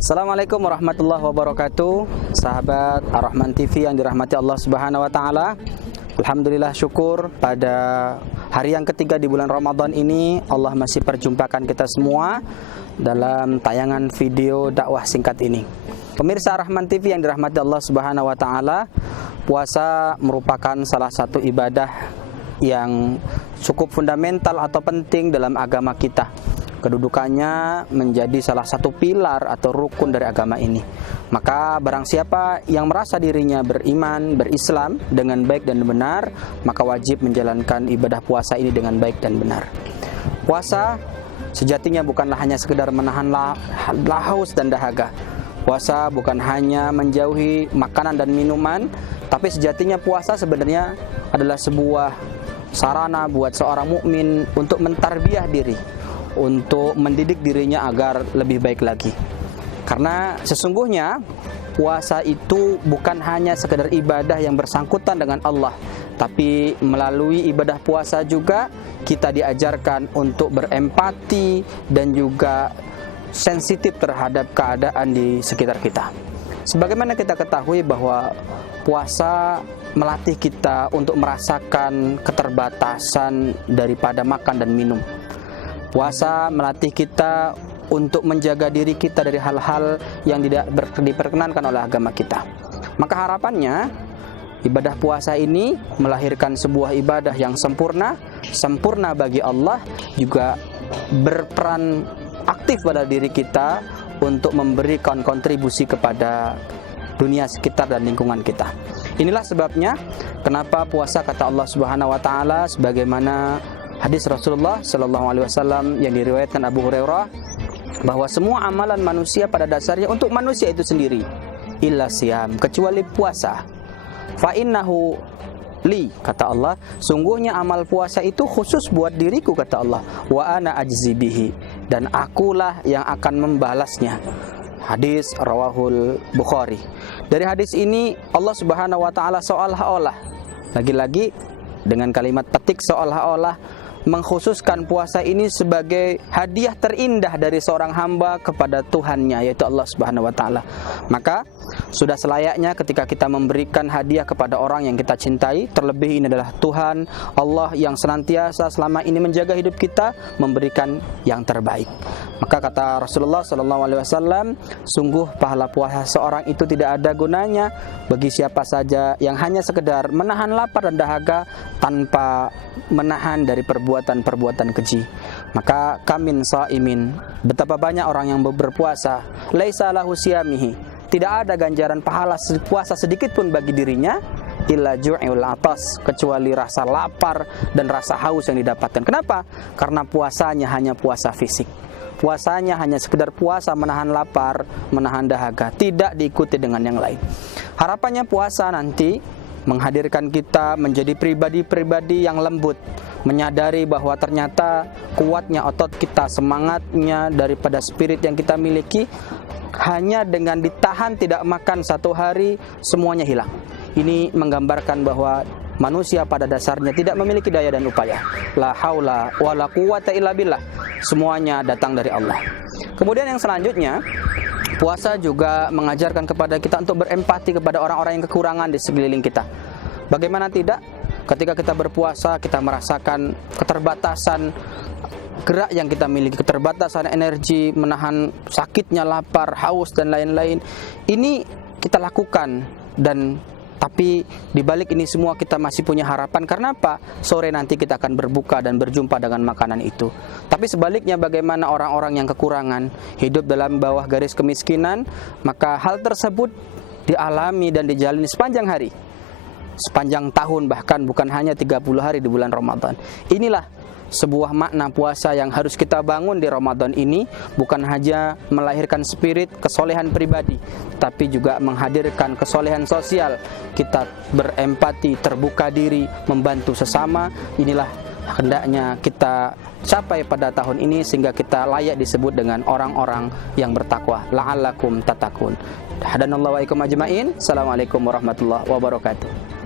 Assalamualaikum warahmatullahi wabarakatuh. Sahabat Ar-Rahman TV yang dirahmati Allah Subhanahu wa taala. Alhamdulillah, syukur pada hari yang ketiga di bulan Ramadan ini Allah masih perjumpakan kita semua dalam tayangan video dakwah singkat ini. Pemirsa Ar-Rahman TV yang dirahmati Allah Subhanahu wa taala, puasa merupakan salah satu ibadah yang cukup fundamental atau penting dalam agama kita. Kedudukannya menjadi salah satu pilar atau rukun dari agama ini. Maka barang siapa yang merasa dirinya beriman, berislam dengan baik dan benar, maka wajib menjalankan ibadah puasa ini dengan baik dan benar. Puasa sejatinya bukanlah hanya sekedar menahan haus dan dahaga. Puasa bukan hanya menjauhi makanan dan minuman, tapi sejatinya puasa sebenarnya adalah sebuah sarana buat seorang mukmin untuk mentarbiyah diri, untuk mendidik dirinya agar lebih baik lagi. Karena sesungguhnya puasa itu bukan hanya sekedar ibadah yang bersangkutan dengan Allah, tapi melalui ibadah puasa juga kita diajarkan untuk berempati dan juga sensitif terhadap keadaan di sekitar kita. Sebagaimana kita ketahui bahwa puasa melatih kita untuk merasakan keterbatasan daripada makan dan minum. Puasa melatih kita untuk menjaga diri kita dari hal-hal yang tidak diperkenankan oleh agama kita. Maka harapannya ibadah puasa ini melahirkan sebuah ibadah yang sempurna bagi Allah, juga berperan aktif pada diri kita untuk memberikan kontribusi kepada dunia sekitar dan lingkungan kita. Inilah sebabnya kenapa puasa, kata Allah Subhanahu wa taala sebagaimana hadis Rasulullah Sallallahu Alaihi Wasallam yang diriwayatkan Abu Hurairah, bahwa semua amalan manusia pada dasarnya untuk manusia itu sendiri, illa siyam, kecuali puasa. Fa innahu li, kata Allah, sungguhnya amal puasa itu khusus buat diriku, kata Allah. Wa ana ajzi bihi, dan akulah yang akan membalasnya. Hadis rawahul Bukhari. Dari hadis ini Allah Subhanahu wa taala seolah-olah, lagi-lagi dengan kalimat petik, seolah-olah mengkhususkan puasa ini sebagai hadiah terindah dari seorang hamba kepada Tuhannya, yaitu Allah Subhanahu wa taala. Maka sudah selayaknya ketika kita memberikan hadiah kepada orang yang kita cintai, terlebih ini adalah Tuhan Allah yang senantiasa selama ini menjaga hidup kita, memberikan yang terbaik. Maka kata Rasulullah Sallallahu Alaihi Wasallam, sungguh pahala puasa seorang itu tidak ada gunanya bagi siapa saja yang hanya sekedar menahan lapar dan dahaga tanpa menahan dari perbuatan-perbuatan keji. Maka kamin shaimin, betapa banyak orang yang berpuasa, laisa lahu siyamihi, tidak ada ganjaran pahala puasa sedikit pun bagi dirinya, illa ju'il atas, kecuali rasa lapar dan rasa haus yang didapatkan. Kenapa? Karena puasanya hanya puasa fisik. Puasanya hanya sekedar puasa menahan lapar, menahan dahaga, tidak diikuti dengan yang lain. Harapannya puasa nanti menghadirkan kita menjadi pribadi-pribadi yang lembut, menyadari bahwa ternyata kuatnya otot kita, semangatnya daripada spirit yang kita miliki, hanya dengan ditahan tidak makan satu hari semuanya hilang. Ini menggambarkan bahwa manusia pada dasarnya tidak memiliki daya dan upaya. La haula wala quwata illa billah. Semuanya datang dari Allah. Kemudian yang selanjutnya, puasa juga mengajarkan kepada kita untuk berempati kepada orang-orang yang kekurangan di sekeliling kita. Bagaimana tidak? Ketika kita berpuasa, kita merasakan keterbatasan gerak yang kita miliki, keterbatasan energi, menahan sakitnya lapar, haus dan lain-lain. Ini kita lakukan, dan tapi di balik ini semua kita masih punya harapan. Karena apa? Sore nanti kita akan berbuka dan berjumpa dengan makanan itu. Tapi sebaliknya, bagaimana orang-orang yang kekurangan, hidup dalam bawah garis kemiskinan, maka hal tersebut dialami dan dijalani sepanjang hari, sepanjang tahun, bahkan bukan hanya 30 hari di bulan Ramadan. Inilah sebuah makna puasa yang harus kita bangun di Ramadan ini bukan hanya melahirkan spirit kesolehan pribadi, tapi juga menghadirkan kesolehan sosial. Kita berempati, terbuka diri, membantu sesama. Inilah hendaknya kita capai pada tahun ini sehingga kita layak disebut dengan orang-orang yang bertakwa. La'allakum tattaqun. Hadanallahu wa iyyakum ajma'in. Assalamualaikum warahmatullahi wabarakatuh.